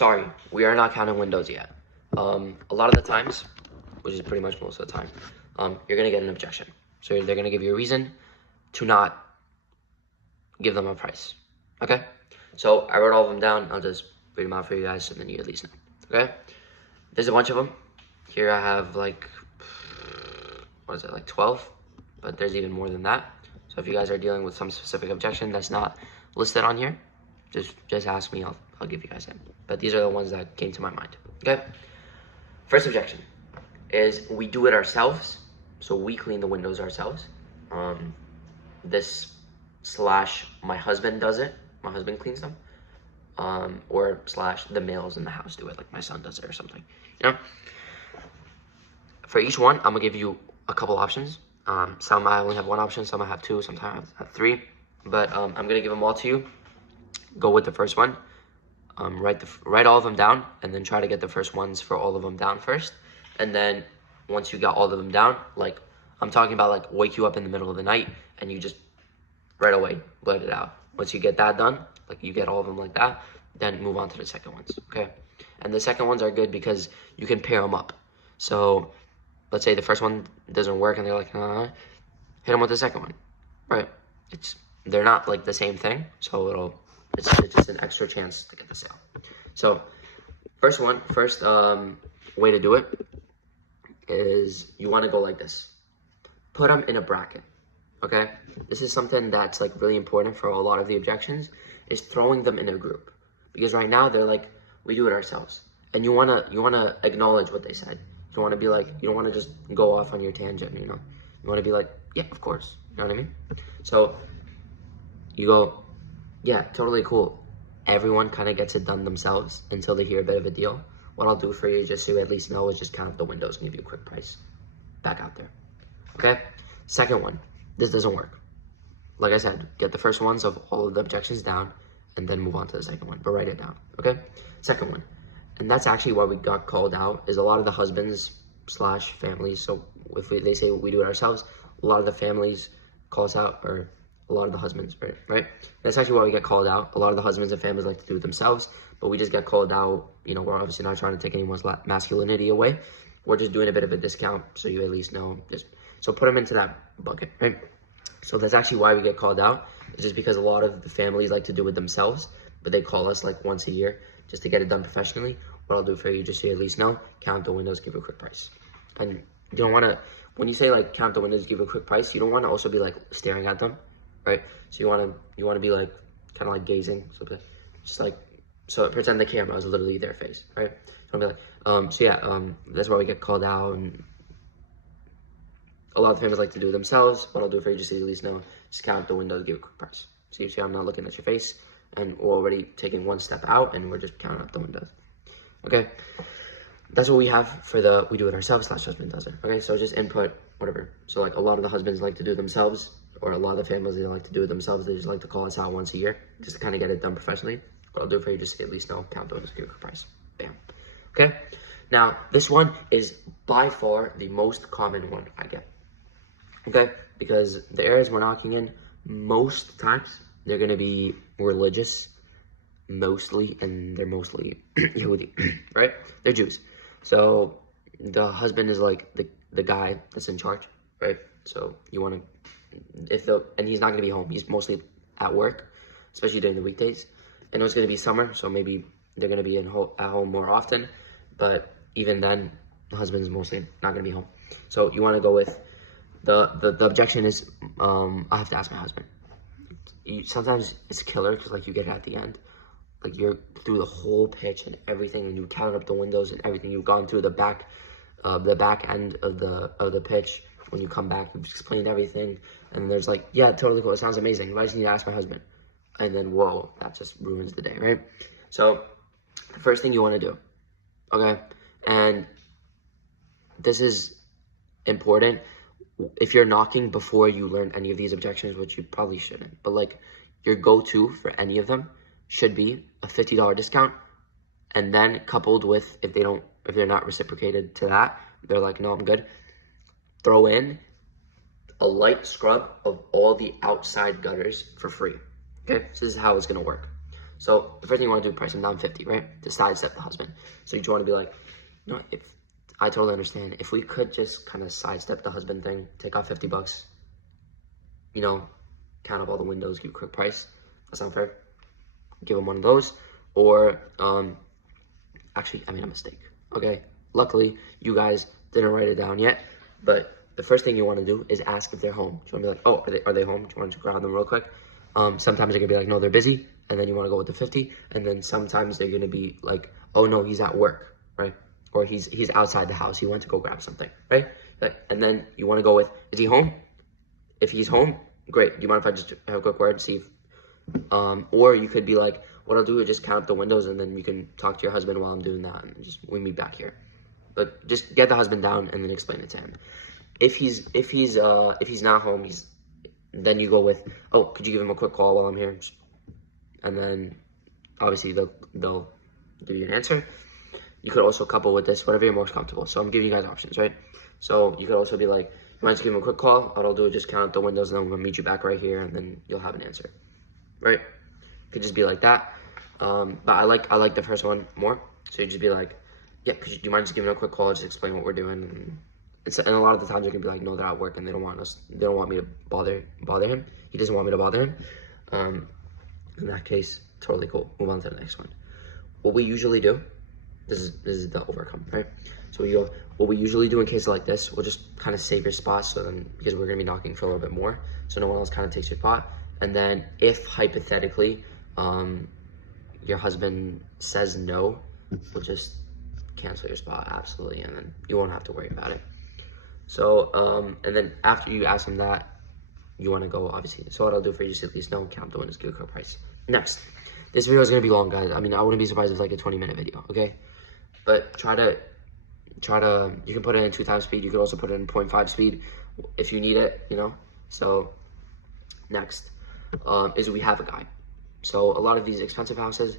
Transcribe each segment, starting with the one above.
sorry, we are not counting windows yet. A lot of the times, which is pretty much most of the time, you're gonna get an objection. So they're gonna give you a reason to not give them a price. Okay? So I wrote all of them down. I'll just read them out for you guys, and then you at least know. Okay? There's a bunch of them. Here I have like, what is it, like 12? But there's even more than that. So if you guys are dealing with some specific objection that's not listed on here, just ask me. I'll give you guys in. But these are the ones that came to my mind. Okay? First objection is we do it ourselves. So we clean the windows ourselves. This slash my husband does it. My husband cleans them. Or slash the males in the house do it, like my son does it or something. You know? For each one, I'm gonna give you a couple options. Some I only have one option, some I have two, sometimes I have three. But I'm gonna give them all to you. Go with the first one. Write all of them down, and then try to get the first ones for all of them down first. And then once you got all of them down, like I'm talking about, like wake you up in the middle of the night and you just right away blurt it out. Once you get that done, like you get all of them like that, then move on to the second ones. Okay? And the second ones are good because you can pair them up. So let's say the first one doesn't work and they're like, hit them with the second one, right? They're not like the same thing, so it's just an extra chance to get the sale. So first way to do it is you want to go like this. Put them in a bracket, okay? This is something that's like really important for a lot of the objections, is throwing them in a group. Because right now they're like, we do it ourselves. And you wanna acknowledge what they said. You want to be like, you don't want to just go off on your tangent, you know? You want to be like, yeah, of course. You know what I mean? So you go, yeah, totally cool. Everyone kind of gets it done themselves until they hear a bit of a deal. What I'll do for you, just so you at least know, is just count the windows and give you a quick price back out there. Okay? Second one, this doesn't work. Like I said, get the first ones of all of the objections down and then move on to the second one, but write it down. Okay? Second one. And that's actually why we got called out, is a lot of the husbands slash families. So if they say we do it ourselves, a lot of the families call us out, or a lot of the husbands, right? That's actually why we get called out. A lot of the husbands and families like to do it themselves, but we just get called out. You know, we're obviously not trying to take anyone's masculinity away. We're just doing a bit of a discount, so you at least know. So put them into that bucket, right? So that's actually why we get called out. It's just because a lot of the families like to do it themselves, but they call us like once a year just to get it done professionally. What I'll do for you, just so you at least know, count the windows, give a quick price. And you don't want to, when you say like count the windows, give a quick price, you don't want to also be like staring at them, right? So you want to be like kind of like gazing, so just like, so pretend the camera is literally their face, right? So I'll be like, that's why we get called out. And a lot of families like to do it themselves. What I'll do for you, just so you at least know, just count the windows, give a quick price. So you see I'm not looking at your face, and we're already taking one step out, and we're just counting up the windows. Okay, that's what we have for the we do it ourselves slash husband does it. Okay, so just input whatever. So like a lot of the husbands like to do it themselves, or a lot of the families, they like to do it themselves. They just like to call us out once a year just to kind of get it done professionally. What I'll do for you, just to at least know, count those, give a quick price. Bam. Okay, now this one is by far the most common one I get. Okay, because the areas we're knocking in, most times they're gonna be religious. Mostly, and they're mostly Yehudi, right? They're Jews. So the husband is like the guy that's in charge, right? So you want to, and he's not going to be home. He's mostly at work, especially during the weekdays. I know it's going to be summer, so maybe they're going to be at home more often. But even then, the husband is mostly not going to be home. So you want to go with the objection is, I have to ask my husband. Sometimes it's killer because like you get it at the end. Like you're through the whole pitch and everything, and you count up the windows and everything. You've gone through the back end of the pitch. When you come back, you've explained everything, and there's like, yeah, totally cool. It sounds amazing. I just need to ask my husband, and then whoa, that just ruins the day, right? So, the first thing you want to do, okay, and this is important. If you're knocking before you learn any of these objections, which you probably shouldn't, but like your go-to for any of them should be a $50 discount, and then coupled with, if they're not reciprocated to that, they're like, no, I'm good, throw in a light scrub of all the outside gutters for free. Okay, so this is how it's gonna work. So the first thing you want to do, price him down 50, right? To sidestep the husband. So you just want to be like, you know, if I totally understand, if we could just kind of sidestep the husband thing, take off 50 bucks, you know, count up all the windows, give a quick price. That's not fair. Give him one of those. Or, actually, I made a mistake, okay? Luckily, you guys didn't write it down yet, but the first thing you want to do is ask if they're home. So you want to be like, oh, are they home? Do you want to grab them real quick? Sometimes they're going to be like, no, they're busy, and then you want to go with the 50, and then sometimes they're going to be like, oh, no, he's at work, right? Or he's outside the house. He went to go grab something, right? And then you want to go with, is he home? If he's home, great. Do you mind if I just have a quick word, see if, or you could be like, what I'll do is just count up the windows, and then you can talk to your husband while I'm doing that, and we meet back here. But just get the husband down and then explain it to him. If he's not home, then you go with, oh, could you give him a quick call while I'm here? And then obviously they'll give you an answer. You could also couple with this, whatever you're most comfortable. So I'm giving you guys options, right? So you could also be like, you might just give him a quick call. What I'll do is just count up the windows, and then I'm gonna meet you back right here, and then you'll have an answer, right? Could just be like that. But I like the first one more. So you just be like, yeah, do you mind just giving a quick call, just explain what we're doing? And a lot of the times you're gonna be like, no, they're at work and they don't want me to bother him. He doesn't want me to bother him. In that case, totally cool. Move on to the next one. What we usually do, this is the overcome, right? So what we usually do in cases like this, we'll just kind of save your spot, so then, because we're gonna be knocking for a little bit more, so no one else kind of takes your spot. And then if hypothetically, your husband says no, we'll just cancel your spot, absolutely, and then you won't have to worry about it. So, and then after you ask him that, you want to go, obviously. So what I'll do for you is at least know, count the windows, give a quick price. Next, this video is going to be long, guys. I mean, I wouldn't be surprised if it's like a 20-minute video, okay? But try to, you can put it in 2x speed. You can also put it in 0.5 speed if you need it, you know? So next is we have a guy. So a lot of these expensive houses,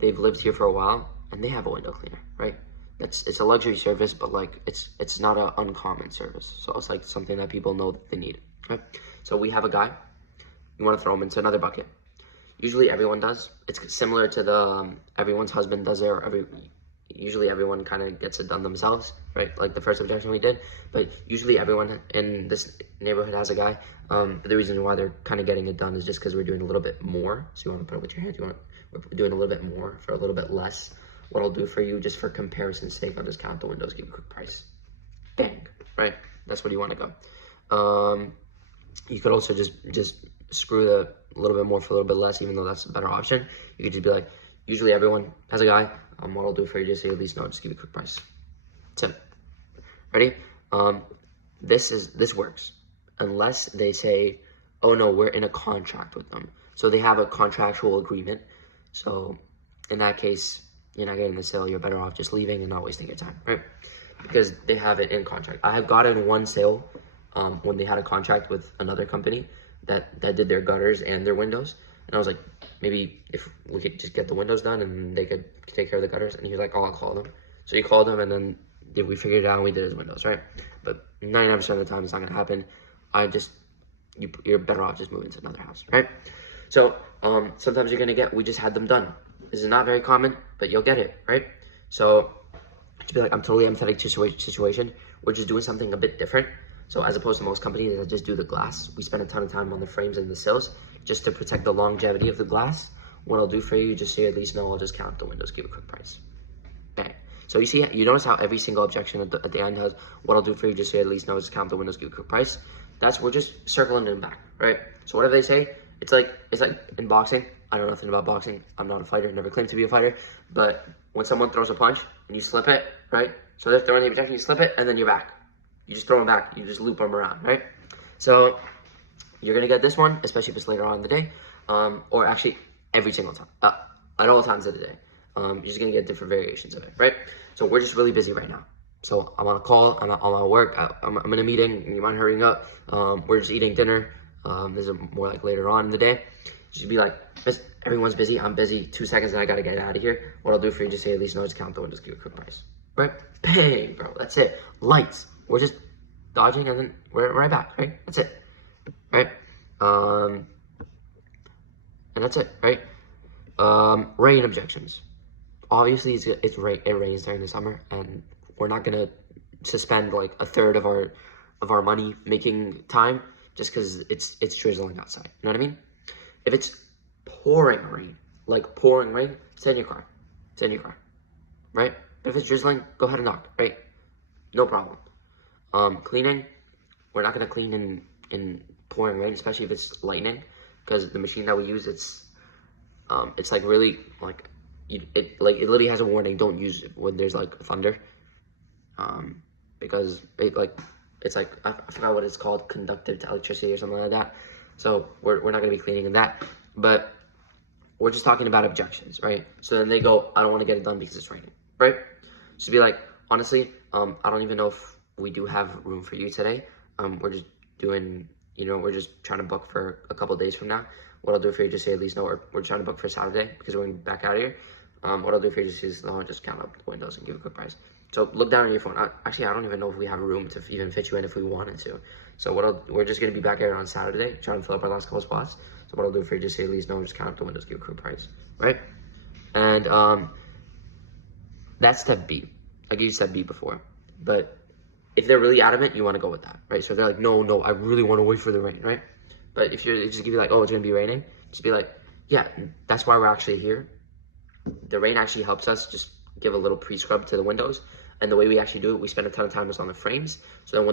they've lived here for a while, and they have a window cleaner, right? It's a luxury service, but like it's not an uncommon service. So it's like something that people know that they need. Okay, so we have a guy. You want to throw him into another bucket. Usually everyone does. It's similar to the everyone's husband does it, or usually everyone kind of gets it done themselves, right? Like the first objection we did. But usually everyone in this neighborhood has a guy. But the reason why they're kind of getting it done is just because we're doing a little bit more. So you want to put it with your hand. We're doing a little bit more for a little bit less. What I'll do for you, just for comparison's sake, I'll just count the windows, give you a quick price. Bang, right? That's where you want to go. You could also just screw the a little bit more for a little bit less, even though that's a better option. You could just be like, usually everyone has a guy. What I'll do for you, just say at least no, just give you a quick price. That's it. Ready? This works unless they say, oh no, we're in a contract with them. So they have a contractual agreement. So in that case, you're not getting the sale. You're better off just leaving and not wasting your time, right? Because they have it in contract. I have gotten one sale when they had a contract with another company that did their gutters and their windows. And I was like, maybe if we could just get the windows done and they could take care of the gutters. And he was like, oh, I'll call them. So he called them, and then we figured it out and we did his windows, right? But 99% of the time, it's not going to happen. You're better off just moving to another house, right? So sometimes you're going to get, we just had them done. This is not very common, but you'll get it, right? So just be like, I'm totally empathetic to situation. We're just doing something a bit different. So as opposed to most companies that just do the glass, we spend a ton of time on the frames and the sills just to protect the longevity of the glass. What I'll do for you, just say at least no, I'll just count the windows, give a quick price. Bang. So you notice how every single objection at the end has, what I'll do for you, just say at least no, just count the windows, give a quick price. We're just circling them back, right? So whatever they say, it's like in boxing. I know nothing about boxing. I'm not a fighter, never claimed to be a fighter. But when someone throws a punch and you slip it, right? So they're throwing the objection, you slip it, and then you're back. You just throw them back. You just loop them around, right? So you're going to get this one, especially if it's later on in the day, or actually every single time, at all times of the day. You're just going to get different variations of it, right? So we're just really busy right now. So I'm on a call, I'm on my work, I'm in a meeting, you mind hurrying up? We're just eating dinner. This is more like later on in the day. You should be like, everyone's busy, I'm busy, 2 seconds and I gotta get out of here. What I'll do for you, just say at least no, just count the windows, give you a quick price. Right? Bang, bro, that's it. Lights. We're just dodging and then we're right back, right? That's it. Right? And that's it, right? Rain objections. Obviously, it rains during the summer, and we're not gonna suspend like a third of our money making time just because it's drizzling outside. You know what I mean? If it's pouring rain, like pouring rain, stay in your car. Stay in your car, right? If it's drizzling, go ahead and knock, right? No problem. Cleaning, we're not gonna clean in pouring rain, especially if it's lightning, because the machine that we use, it's like really like it literally has a warning. Don't use it when there's like thunder, because it's like I forgot what it's called, conductive to electricity or something like that. So we're not gonna be cleaning in that, but we're just talking about objections, right? So then they go, I don't want to get it done because it's raining, right? So be like, honestly, I don't even know if we do have room for you today. We're just doing, we're just trying to book for a couple days from now. What I'll do for you, just say at least no, we're trying to book for Saturday because we're going back out of here. What I'll do for you, just is no, just count up the windows and give a quick price. So look down on your phone. Actually, I don't even know if we have room to even fit you in if we wanted to. So we're just gonna be back here on Saturday, trying to fill up our last couple spots. So what I'll do for you, just say at least no, just count up the windows, give a quick price, right? And that's step B. I gave you step B before, but if they're really adamant, you want to go with that, right? So if they're like, no, I really want to wait for the rain, right? But if you're just give you like, oh, it's gonna be raining, just be like, yeah, that's why we're actually here. The rain actually helps us just give a little pre-scrub to the windows, and the way we actually do it, we spend a ton of time on the frames. So then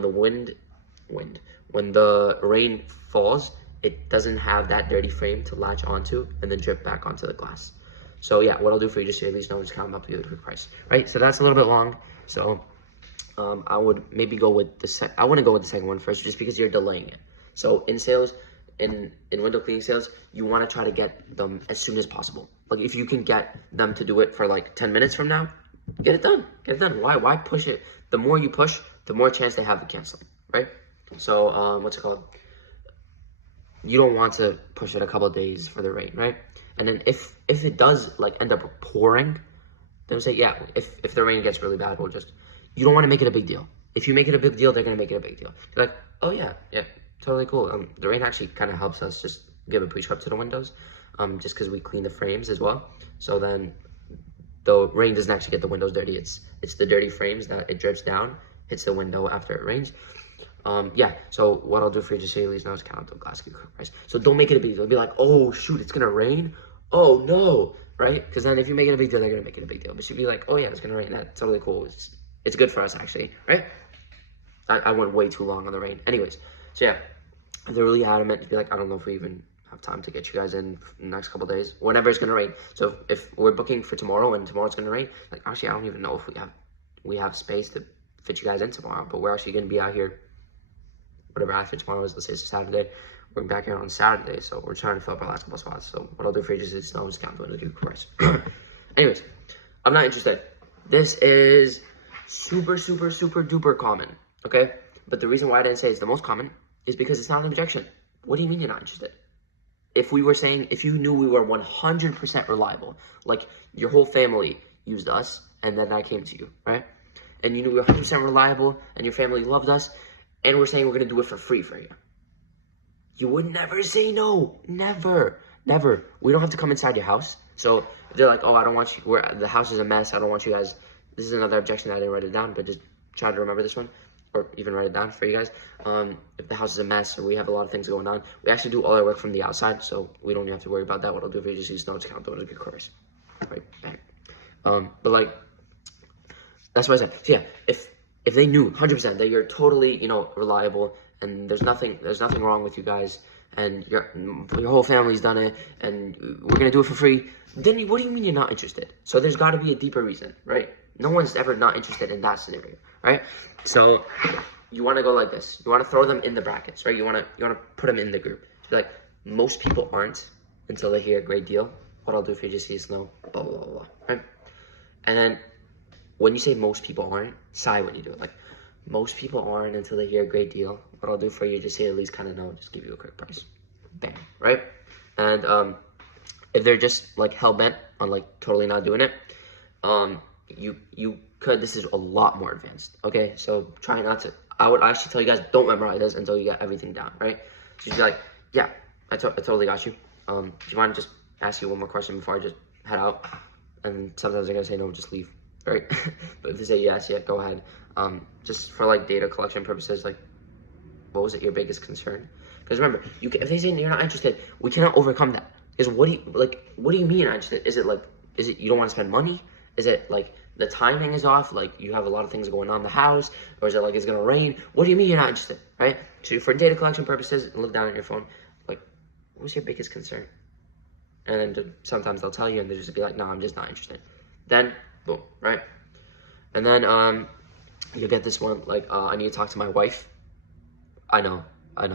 when the rain falls, it doesn't have that dirty frame to latch onto and then drip back onto the glass. So yeah, what I'll do for you, just so at least know, just count them up to get a quick price, right? So that's a little bit long. So I would maybe go with I wouldn't go with the second one first, just because you're delaying it. So in sales, in window cleaning sales, you want to try to get them as soon as possible. Like if you can get them to do it for like 10 minutes from now, get it done. Get it done. Why push it? The more you push, the more chance they have of canceling, right? So what's it called? You don't want to push it a couple of days for the rain, right? And then if it does like end up pouring, then say, yeah, if the rain gets really bad, you don't want to make it a big deal. If you make it a big deal, they're gonna make it a big deal. You're like, oh yeah, totally cool. The rain actually kind of helps us just give a pre-scrub to the windows, just because we clean the frames as well. So then the rain doesn't actually get the windows dirty. It's the dirty frames that it drips down, hits the window after it rains. Yeah, so what I'll do for you, just say at least now is count up the glass, give a quick price. So don't make it a big deal. Be like, oh shoot, it's gonna rain. Oh no, right? Because then if you make it a big deal, they're gonna make it a big deal. But you'd be like, oh yeah, it's gonna rain. That's totally cool. It's good for us actually, right? I went way too long on the rain. Anyways, so yeah, if they're really adamant, you'd be like, I don't know if we even have time to get you guys in the next couple days, whenever it's gonna rain. So if we're booking for tomorrow and tomorrow's gonna rain, like actually I don't even know if we have space to fit you guys in tomorrow, but we're actually gonna be out here whatever after tomorrow is. Let's say it's Saturday, we're back here on Saturday, so we're trying to fill up our last couple spots. So what I'll do for you is no discount to give course. Anyways, I'm not interested. This is super duper common, okay? But the reason why I didn't say it's the most common is because it's not an objection. What do you mean you're not interested? If you knew we were 100% reliable, like your whole family used us and then I came to you, right? And you knew we were 100% reliable and your family loved us, and we're saying we're gonna do it for free for you, you would never say no. Never. We don't have to come inside your house. So if they're like, oh, I don't want you, the house is a mess, I don't want you guys. This is another objection. I didn't write it down, but just try to remember this one, or even write it down for you guys. If the house is a mess or we have a lot of things going on, we actually do all our work from the outside, so we don't have to worry about that. What I'll do for you is use notes, count those, good course. Right, bang. But like, that's what I said. So yeah, if they knew 100% that you're totally, reliable, and there's nothing wrong with you guys, and your whole family's done it, and we're gonna do it for free, then what do you mean you're not interested? So there's got to be a deeper reason, right? No one's ever not interested in that scenario, right? So you want to go like this. You want to throw them in the brackets, right? You want to put them in the group. So like, most people aren't until they hear a great deal. What I'll do for you just is no, blah blah blah, right? And then when you say most people aren't, sigh when you do it. Like, most people aren't until they hear a great deal. What I'll do for you, just say at least kind of no, just give you a quick price. Bam, right? And if they're just like hell-bent on like totally not doing it, you could, this is a lot more advanced, okay? So try not to, I would actually tell you guys, don't memorize this until you get everything down, right? So you'd be like, yeah, I totally got you. Do you mind just ask you one more question before I just head out. And sometimes they're gonna say no, just leave, right? But if they say yes, yeah, go ahead. Just for like data collection purposes, like, what was it your biggest concern? Because remember, if they say you're not interested, we cannot overcome that. Because what do you mean you're not interested? Is it you don't want to spend money? Is it like the timing is off? Like you have a lot of things going on in the house? Or is it like it's gonna rain? What do you mean you're not interested, right? So for data collection purposes, look down at your phone. Like, what was your biggest concern? And then sometimes they'll tell you and they'll just be like, no, I'm just not interested. Then, boom, right? And then you'll get this one, like, I need to talk to my wife. I know. I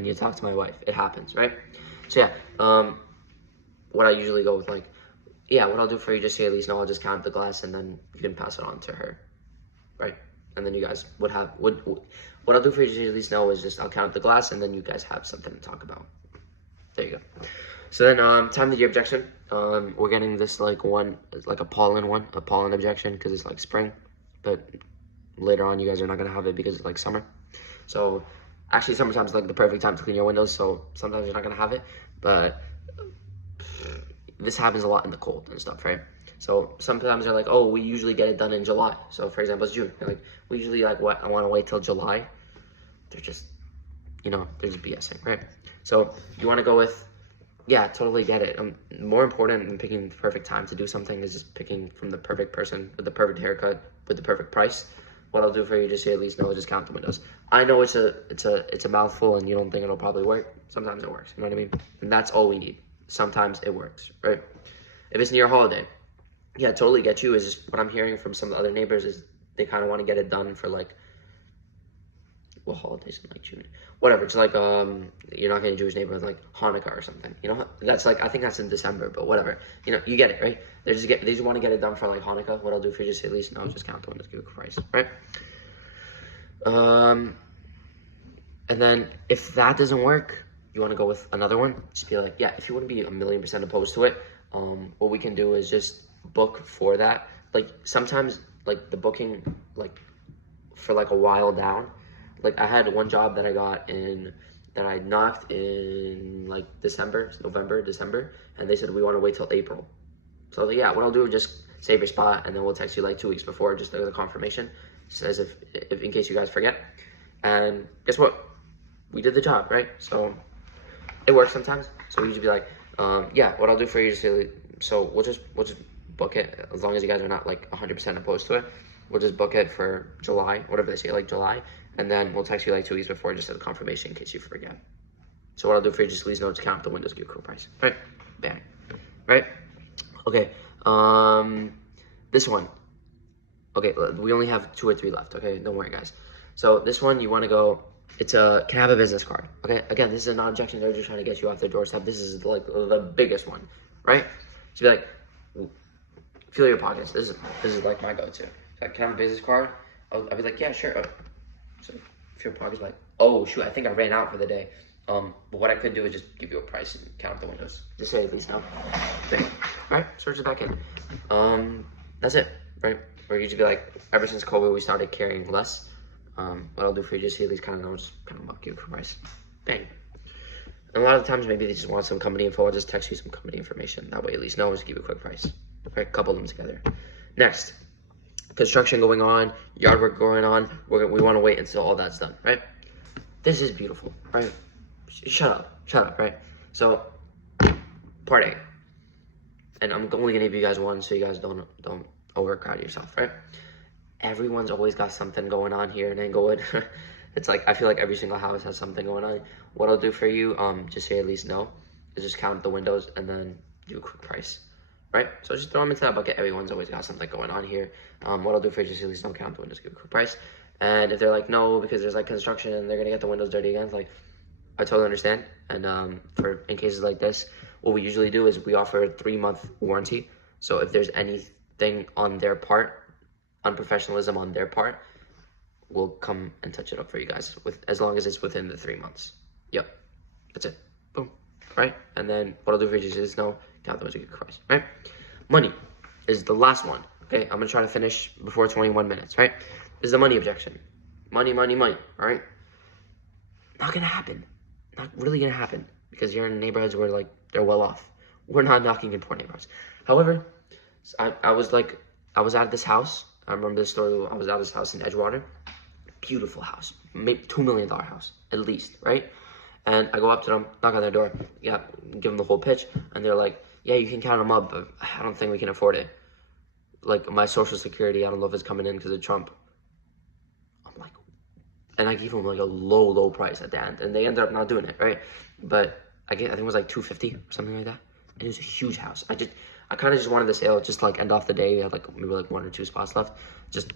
need to talk to my wife. It happens, right? So yeah, what I usually go with, like, yeah, what I'll do for you, just so you at least know, I'll just count the glass and then you can pass it on to her, right? And then you guys what I'll do for you, just so you at least know, is just I'll count the glass and then you guys have something to talk about. There you go. So then, time to the objection. We're getting this like a pollen objection, because it's like spring, but later on you guys are not gonna have it because it's like summer. So actually, summertime's like the perfect time to clean your windows. So sometimes you're not gonna have it, but this happens a lot in the cold and stuff, right? So sometimes they're like, oh, we usually get it done in July. So for example, it's June. They're like, we usually like what? I want to wait till July. They're just, they're just BSing, right? So you want to go with, yeah, totally get it. More important than picking the perfect time to do something is just picking from the perfect person with the perfect haircut with the perfect price. What I'll do for you, just so you at least know, just count the windows. I know it's a mouthful and you don't think it'll probably work. Sometimes it works, you know what I mean? And that's all we need. Sometimes it works, right? If it's near a holiday, yeah, totally get you. Is just what I'm hearing from some of the other neighbors is they kind of want to get it done for like, well, holidays in like June, whatever. It's like you're not getting a Jewish neighborhood like Hanukkah or something. That's like, I think that's in December, but whatever. You get it, right? They just want to get it done for like Hanukkah. What I'll do for you, just at least know, just count the windows, give a price, right? And then if that doesn't work, you want to go with another one. Just be like, yeah, if you wouldn't be 1,000,000% opposed to it, what we can do is just book for that. Like sometimes like the booking like for like a while down. Like I had one job that I knocked in like November, December, and they said we want to wait till April. So like, yeah, what I'll do is just save your spot and then we'll text you like 2 weeks before, just as a confirmation, just as if in case you guys forget. And guess what? We did the job, right? So it works sometimes. So we usually be like, yeah, what I'll do for you is so we'll just book it, as long as you guys are not like 100% opposed to it. We'll just book it for July, whatever they say, like July, and then we'll text you like 2 weeks before, just as a confirmation in case you forget. So what I'll do for you, just please know to count the windows, give a cool price, right? Bang, right? Okay, this one. Okay, we only have 2 or 3 left. Okay, don't worry, guys. So this one, you want to go. It's can I have a business card? Okay, again, this is a non-objection. They're just trying to get you off their doorstep. This is like the biggest one, right? So be like, feel your pockets. This is like my go-to. Like, can I have a business card? I'll be like, yeah, sure. So if your pocket's like, oh shoot, I think I ran out for the day. But what I could do is just give you a price and count the windows. Just say at least no. Great. All right, search it back in. That's it, right? Or you just be like, ever since COVID, we started carrying less. What I'll do for you, just so you at least kind of know, just kind of give you a price. Bang. And a lot of times, maybe they just want some company info. I'll just text you some company information. That way, at least know, just give you a quick price. Right, couple them together. Next, construction going on, yard work going on. We want to wait until all that's done, right? This is beautiful, right? Shut up, right? So, part A. And I'm only gonna give you guys one, so you guys don't overcrowd yourself, right? Everyone's always got something going on here in Englewood. It's like, I feel like every single house has something going on. What I'll do for you, just so you at least know, is just count the windows and then do a quick price, right? So just throw them into that bucket. Everyone's always got something going on here. What I'll do for you, just so you at least don't count the windows, give a quick price. And if they're like, no, because there's like construction and they're gonna get the windows dirty again, it's like, I totally understand. And in cases like this, what we usually do is we offer a 3-month warranty. So if there's anything on their part, unprofessionalism on their part, we'll come and touch it up for you guys, as long as it's within the 3 months. Yep, that's it. Boom, right? And then what I'll do for you is count those a good price, right? Money is the last one. Okay, I'm gonna try to finish before 21 minutes, right? This is the money objection. Money, all right? Not gonna happen. Not really gonna happen, because you're in neighborhoods where like they're well off. We're not knocking in poor neighborhoods. However, I was at this house. I remember this story. I was at this house in Edgewater. Beautiful house, maybe $2 million house at least, right? And I go up to them, knock on their door, yeah, give them the whole pitch, and they're like, yeah, you can count them up, but I don't think we can afford it. Like, my Social Security, I don't know if it's coming in because of Trump. I'm like, and I gave them like a low price at the end, and they ended up not doing it, right? But I think it was like $250 or something like that. And it was a huge house. I kind of just wanted the sale just like end off the day. We had like maybe like 1 or 2 spots left. Just,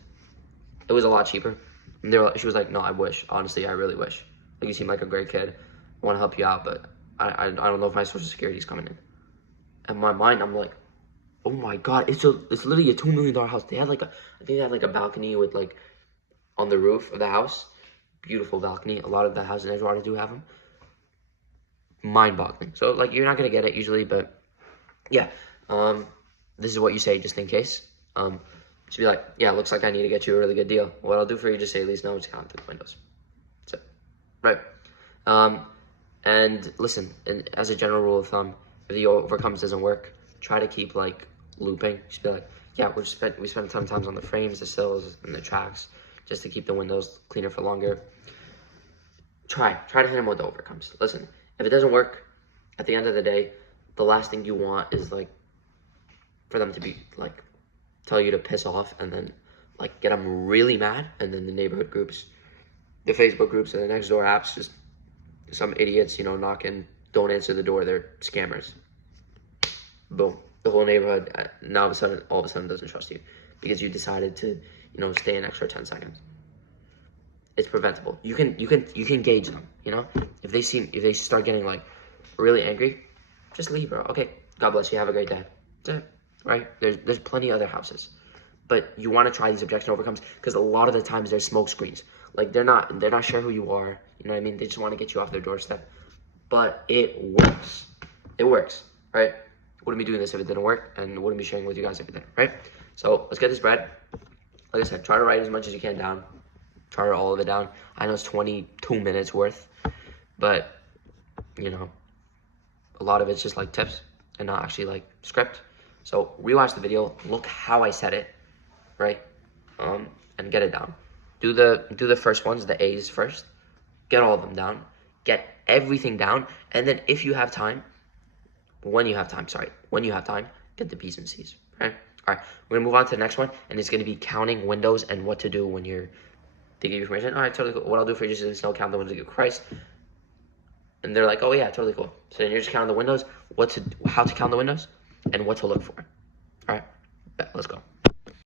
it was a lot cheaper. And she was like, no, I wish. Honestly, I really wish. Like, you seem like a great kid. I want to help you out, but I don't know if my Social Security is coming in. In my mind, I'm like, oh my God, it's literally a $2 million house. They had like I think they had like a balcony with like, on the roof of the house. Beautiful balcony. A lot of the houses in Edgewater do have them. Mind-boggling. So like, you're not going to get it usually, but yeah. This is what you say just in case. Just be like, yeah, looks like I need to get you a really good deal. What I'll do for you, just say, at least no, just count the windows. That's it. Right. And listen, and as a general rule of thumb, if the overcomes doesn't work, try to keep like looping. Just be like, yeah, we spent a ton of times on the frames, the sills, and the tracks, just to keep the windows cleaner for longer. Try to hit them with the overcomes. Listen, if it doesn't work, at the end of the day, the last thing you want is like for them to be like tell you to piss off and then like get them really mad, and then the neighborhood groups, the Facebook groups, and the next door apps, just some idiots, you know, knocking, don't answer the door, they're scammers. Boom, the whole neighborhood now all of a sudden doesn't trust you because you decided to, you know, stay an extra 10 seconds. It's preventable. You can gauge them, you know. If they start getting like really angry, just leave, bro. Okay, God bless you, have a great day. That's it. Right? There's plenty of other houses, but you want to try these objection overcomes because a lot of the times there's smoke screens. Like, they're not sure who you are. You know what I mean? They just want to get you off their doorstep. But it works. It works, right? Wouldn't be doing this if it didn't work, and wouldn't be sharing with you guys if it didn't, right? So let's get this bread. Like I said, try to write as much as you can down. Try to write all of it down. I know it's 22 minutes worth, but you know, a lot of it's just like tips and not actually like script. So rewatch the video, look how I said it, right? And get it down. Do the first ones, the A's first. Get all of them down. Get everything down, and then if you have time, when you have time, get the B's and C's, right? All right, we're gonna move on to the next one, and it's gonna be counting windows and what to do when they give you information. All right, totally cool. What I'll do for you is just count the windows, give Christ. And they're like, oh yeah, totally cool. So then you're just counting the windows, how to count the windows, and what to look for. All right, let's go.